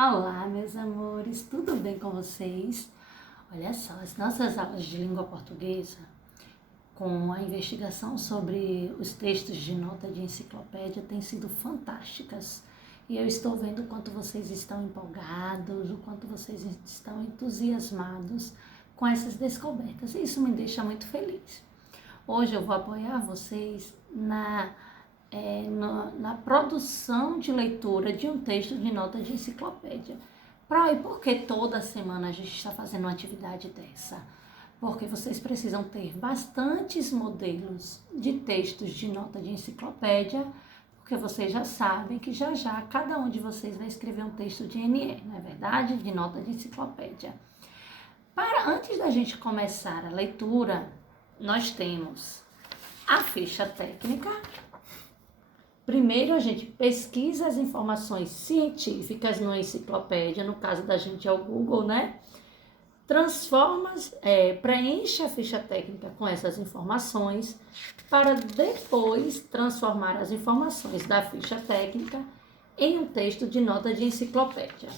Olá, meus amores, tudo bem com vocês? Olha só, as nossas aulas de língua portuguesa, com a investigação sobre os textos de nota de enciclopédia, têm sido fantásticas. E eu estou vendo o quanto vocês estão empolgados, o quanto vocês estão entusiasmados com essas descobertas. E isso me deixa muito feliz. Hoje eu vou apoiar vocês na produção de leitura de um texto de nota de enciclopédia. E por que toda semana a gente está fazendo uma atividade dessa? Porque vocês precisam ter bastantes modelos de textos de nota de enciclopédia, porque vocês já sabem que já cada um de vocês vai escrever um texto de NE, não é verdade? De nota de enciclopédia. Antes da gente começar a leitura, nós temos a ficha técnica. Primeiro, a gente pesquisa as informações científicas numa enciclopédia, no caso da gente é o Google, né? Preenche a ficha técnica com essas informações, para depois transformar as informações da ficha técnica em um texto de nota de enciclopédia.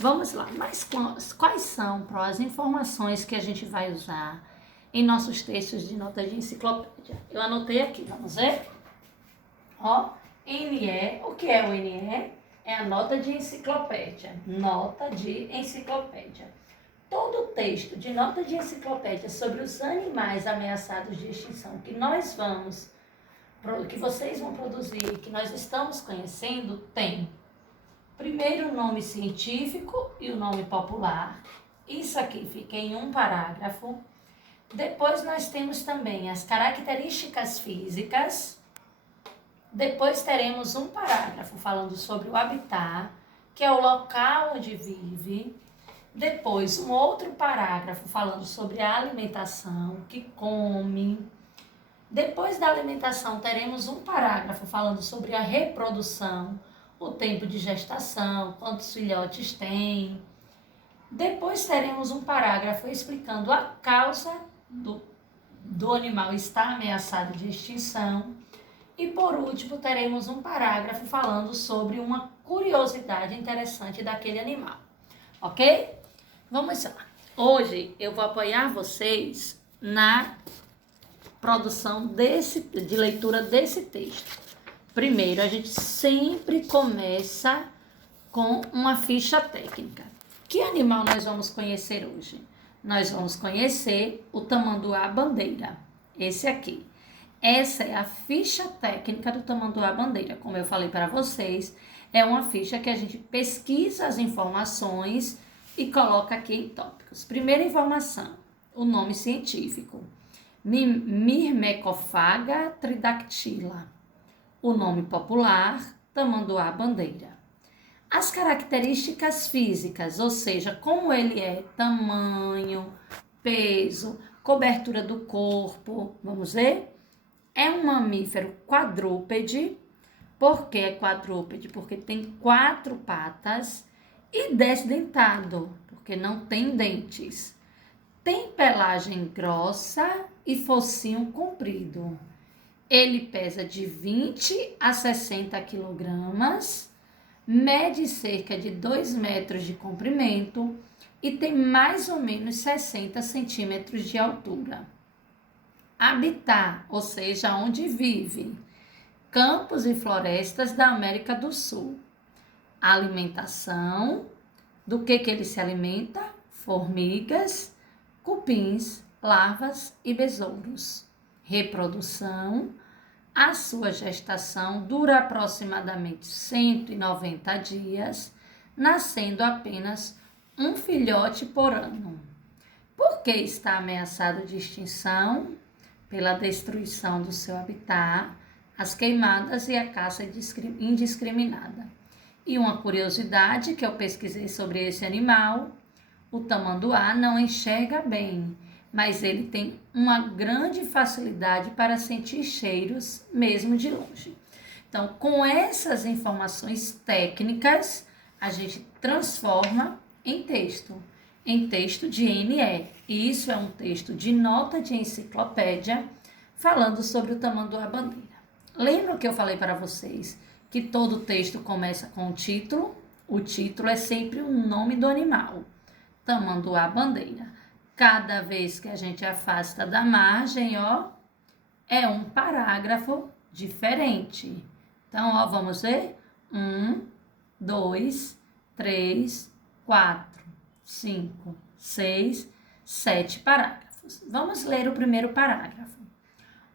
Vamos lá, mas quais são as informações que a gente vai usar em nossos textos de nota de enciclopédia? Eu anotei aqui, vamos ver? NE, o que é o NE? É a nota de enciclopédia. Nota de enciclopédia. Todo texto de nota de enciclopédia sobre os animais ameaçados de extinção que vocês vão produzir, que nós estamos conhecendo, tem primeiro o nome científico e o nome popular. Isso aqui fica em um parágrafo. Depois nós temos também as características físicas. Depois teremos um parágrafo falando sobre o habitat, que é o local onde vive. Depois um outro parágrafo falando sobre a alimentação, que come. Depois da alimentação teremos um parágrafo falando sobre a reprodução, o tempo de gestação, quantos filhotes tem. Depois teremos um parágrafo explicando a causa do animal estar ameaçado de extinção. E por último, teremos um parágrafo falando sobre uma curiosidade interessante daquele animal. Ok? Vamos lá. Hoje eu vou apoiar vocês na produção de leitura desse texto. Primeiro, a gente sempre começa com uma ficha técnica. Que animal nós vamos conhecer hoje? Nós vamos conhecer o tamanduá-bandeira, esse aqui. Essa é a ficha técnica do tamanduá-bandeira. Como eu falei para vocês, é uma ficha que a gente pesquisa as informações e coloca aqui em tópicos. Primeira informação, o nome científico. Myrmecofaga tridactyla. O nome popular, tamanduá-bandeira. As características físicas, ou seja, como ele é, tamanho, peso, cobertura do corpo, vamos ver? É um mamífero quadrúpede. Por que é quadrúpede? Porque tem 4 patas e desdentado, porque não tem dentes. Tem pelagem grossa e focinho comprido. Ele pesa de 20 a 60 quilogramas, mede cerca de 2 metros de comprimento e tem mais ou menos 60 centímetros de altura. Habitat, ou seja, onde vive, campos e florestas da América do Sul. Alimentação, do que ele se alimenta? Formigas, cupins, larvas e besouros. Reprodução, a sua gestação dura aproximadamente 190 dias, nascendo apenas um filhote por ano. Por que está ameaçado de extinção? Pela destruição do seu habitat, as queimadas e a caça indiscriminada. E uma curiosidade que eu pesquisei sobre esse animal, o tamanduá não enxerga bem, mas ele tem uma grande facilidade para sentir cheiros mesmo de longe. Então, com essas informações técnicas, a gente transforma em texto de NE. E isso é um texto de nota de enciclopédia falando sobre o tamanduá-bandeira. Lembram que eu falei para vocês que todo texto começa com o título O título é sempre o nome do animal. Tamanduá-bandeira. Cada vez que a gente afasta da margem, ó, é um parágrafo diferente. Então, ó, vamos ver? 1, 2, 3, 4, 5, 6, 7 parágrafos. Vamos ler o primeiro parágrafo.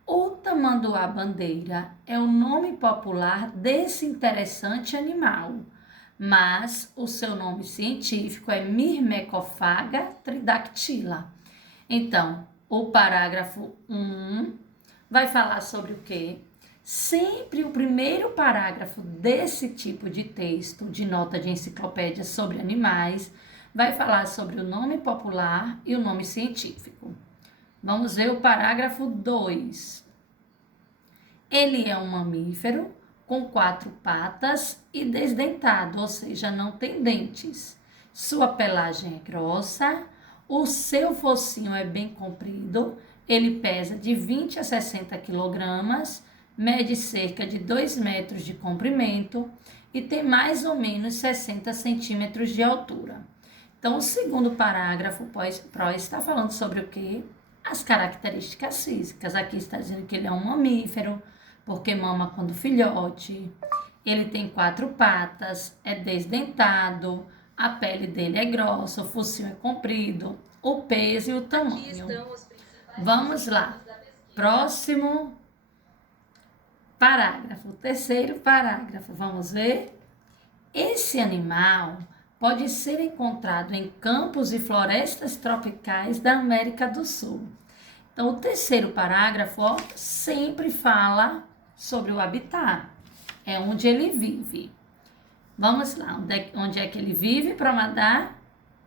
O tamanduá-bandeira é o nome popular desse interessante animal, mas o seu nome científico é Myrmecofaga tridactyla. Então, o parágrafo 1 vai falar sobre o quê? Sempre o primeiro parágrafo desse tipo de texto, de nota de enciclopédia sobre animais, vai falar sobre o nome popular e o nome científico. Vamos ver o parágrafo 2. Ele é um mamífero com 4 patas e desdentado, ou seja, não tem dentes. Sua pelagem é grossa, o seu focinho é bem comprido, ele pesa de 20 a 60 quilogramas, mede cerca de 2 metros de comprimento e tem mais ou menos 60 centímetros de altura. Então, o segundo parágrafo, Prois está falando sobre o quê? As características físicas. Aqui está dizendo que ele é um mamífero, porque mama quando filhote. Ele tem 4 patas, é desdentado, a pele dele é grossa, o focinho é comprido, o peso e o tamanho. Vamos lá. Próximo parágrafo, terceiro parágrafo, vamos ver? Esse animal pode ser encontrado em campos e florestas tropicais da América do Sul. Então, o terceiro parágrafo, ó, sempre fala sobre o habitat, é onde ele vive. Vamos lá, onde é que ele vive, Promadá?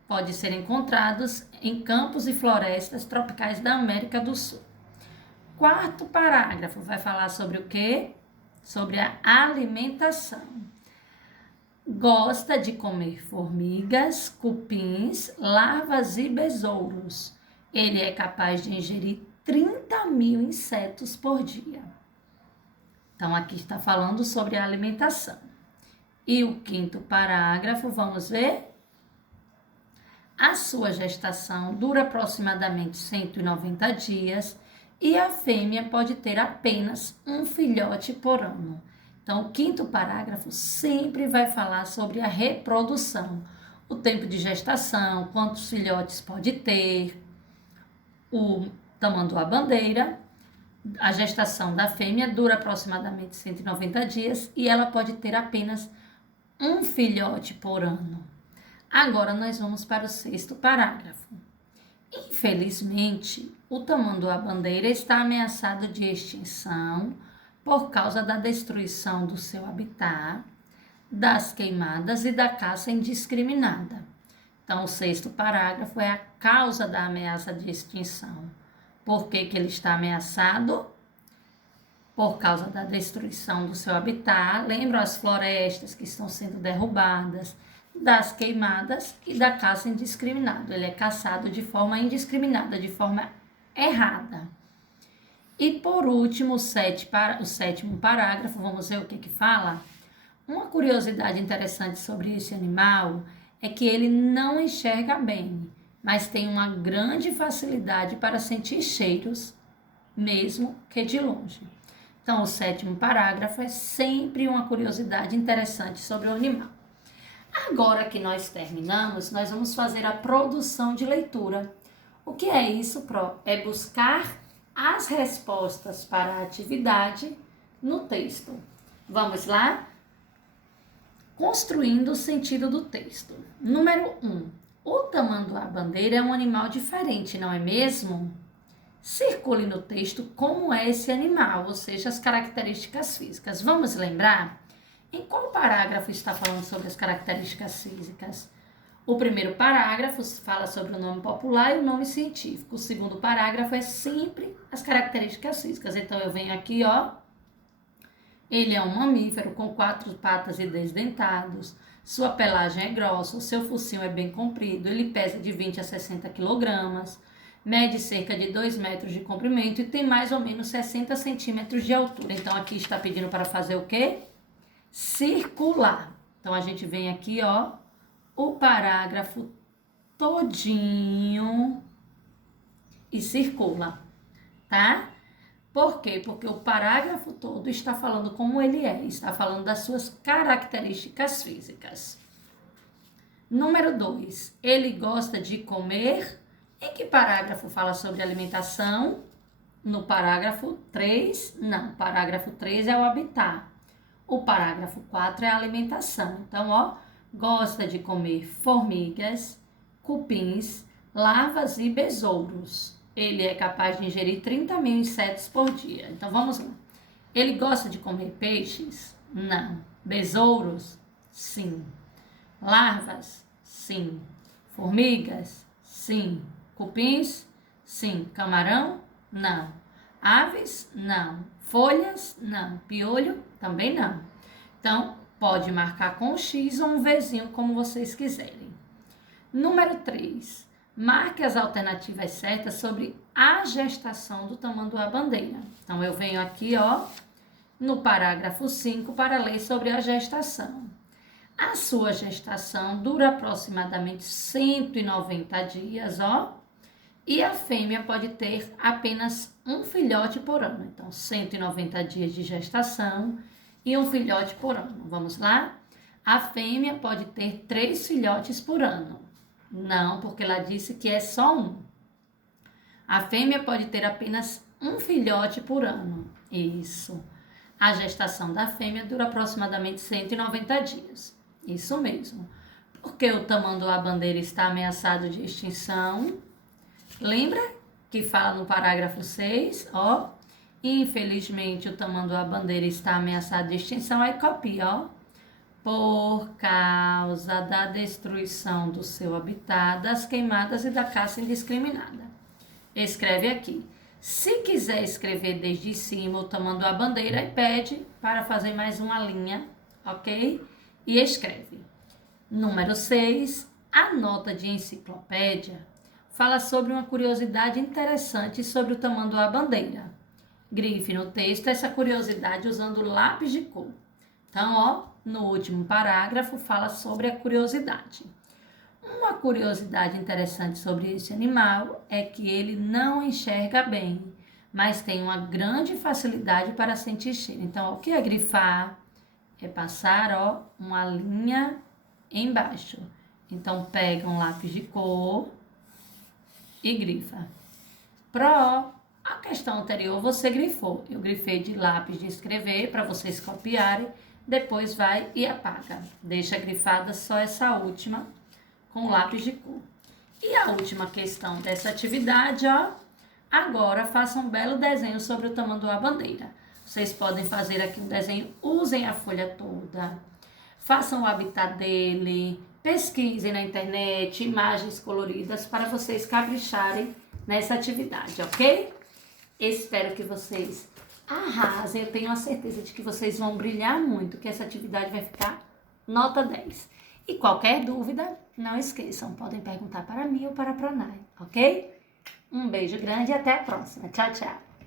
Pode ser encontrados em campos e florestas tropicais da América do Sul. Quarto parágrafo vai falar sobre o quê? Sobre a alimentação. Gosta de comer formigas, cupins, larvas e besouros. Ele é capaz de ingerir 30 mil insetos por dia. Então, aqui está falando sobre a alimentação. E o quinto parágrafo, vamos ver? A sua gestação dura aproximadamente 190 dias e a fêmea pode ter apenas um filhote por ano. Então, o quinto parágrafo sempre vai falar sobre a reprodução, o tempo de gestação, quantos filhotes pode ter, o tamanduá-bandeira. A gestação da fêmea dura aproximadamente 190 dias e ela pode ter apenas um filhote por ano. Agora nós vamos para o sexto parágrafo. Infelizmente, o tamanduá-bandeira está ameaçado de extinção por causa da destruição do seu habitat, das queimadas e da caça indiscriminada. Então, o sexto parágrafo é a causa da ameaça de extinção. Por que ele está ameaçado? Por causa da destruição do seu habitat. Lembram as florestas que estão sendo derrubadas, das queimadas e da caça indiscriminada. Ele é caçado de forma indiscriminada, de forma errada. E por último, o sétimo parágrafo, vamos ver o que fala? Uma curiosidade interessante sobre esse animal é que ele não enxerga bem, mas tem uma grande facilidade para sentir cheiros, mesmo que de longe. Então, o sétimo parágrafo é sempre uma curiosidade interessante sobre o animal. Agora que nós terminamos, nós vamos fazer a produção de leitura. O que é isso, Pro? É buscar as respostas para a atividade no texto. Vamos lá? Construindo o sentido do texto. Número 1. O tamanduá-bandeira é um animal diferente, não é mesmo? Circule no texto como é esse animal, ou seja, as características físicas. Vamos lembrar? Em qual parágrafo está falando sobre as características físicas? O primeiro parágrafo fala sobre o nome popular e o nome científico. O segundo parágrafo é sempre as características físicas. Então, eu venho aqui, ó. Ele é um mamífero com 4 patas e desdentados. Sua pelagem é grossa, o seu focinho é bem comprido. Ele pesa de 20 a 60 quilogramas. Mede cerca de 2 metros de comprimento e tem mais ou menos 60 centímetros de altura. Então, aqui está pedindo para fazer o quê? Circular. Então, a gente vem aqui, ó, o parágrafo todinho e circula, tá? Por quê? Porque o parágrafo todo está falando como ele é, está falando das suas características físicas. Número 2, ele gosta de comer. Em que parágrafo fala sobre alimentação? No parágrafo 3, não. Parágrafo 3 é o habitat. O parágrafo 4 é a alimentação. Então, ó, gosta de comer formigas, cupins, larvas e besouros. Ele é capaz de ingerir 30 mil insetos por dia. Então, vamos lá. Ele gosta de comer peixes? Não. Besouros? Sim. Larvas? Sim. Formigas? Sim. Cupins? Sim. Camarão? Não. Aves? Não. Folhas? Não. Piolho? Também não. Então, pode marcar com um X ou um Vzinho, como vocês quiserem. Número 3. Marque as alternativas certas sobre a gestação do tamanduá-bandeira. Então, eu venho aqui, ó, no parágrafo 5 para ler sobre a gestação. A sua gestação dura aproximadamente 190 dias, ó, e a fêmea pode ter apenas um filhote por ano. Então, 190 dias de gestação e um filhote por ano. Vamos lá? A fêmea pode ter 3 filhotes por ano. Não, porque ela disse que é só um. A fêmea pode ter apenas um filhote por ano. Isso. A gestação da fêmea dura aproximadamente 190 dias. Isso mesmo. Porque o tamanduá-bandeira está ameaçado de extinção. Lembra que fala no parágrafo 6, ó. Infelizmente, o tamanduá-bandeira está ameaçado de extinção. Aí copia, ó. Por causa da destruição do seu habitat, das queimadas e da caça indiscriminada. Escreve aqui. Se quiser escrever desde cima o tamanduá-bandeira, e pede para fazer mais uma linha, ok? E escreve. Número 6, a nota de enciclopédia fala sobre uma curiosidade interessante sobre o tamanduá-bandeira. Grife no texto essa curiosidade usando lápis de cor. Então, ó, no último parágrafo fala sobre a curiosidade. Uma curiosidade interessante sobre esse animal é que ele não enxerga bem, mas tem uma grande facilidade para sentir cheiro. Então, o que é grifar? É passar, ó, uma linha embaixo. Então, pega um lápis de cor e grifa. A questão anterior você grifou. Eu grifei de lápis de escrever para vocês copiarem. Depois vai e apaga. Deixa grifada só essa última com lápis de cor. E a última questão dessa atividade, ó. Agora faça um belo desenho sobre o tamanduá-bandeira. Vocês podem fazer aqui um desenho, usem a folha toda. Façam o habitat dele, pesquisem na internet, imagens coloridas para vocês capricharem nessa atividade, ok? Espero que vocês arrasem. Eu tenho a certeza de que vocês vão brilhar muito, que essa atividade vai ficar nota 10. E qualquer dúvida, não esqueçam, podem perguntar para mim ou para a Pronai, ok? Um beijo grande e até a próxima. Tchau, tchau.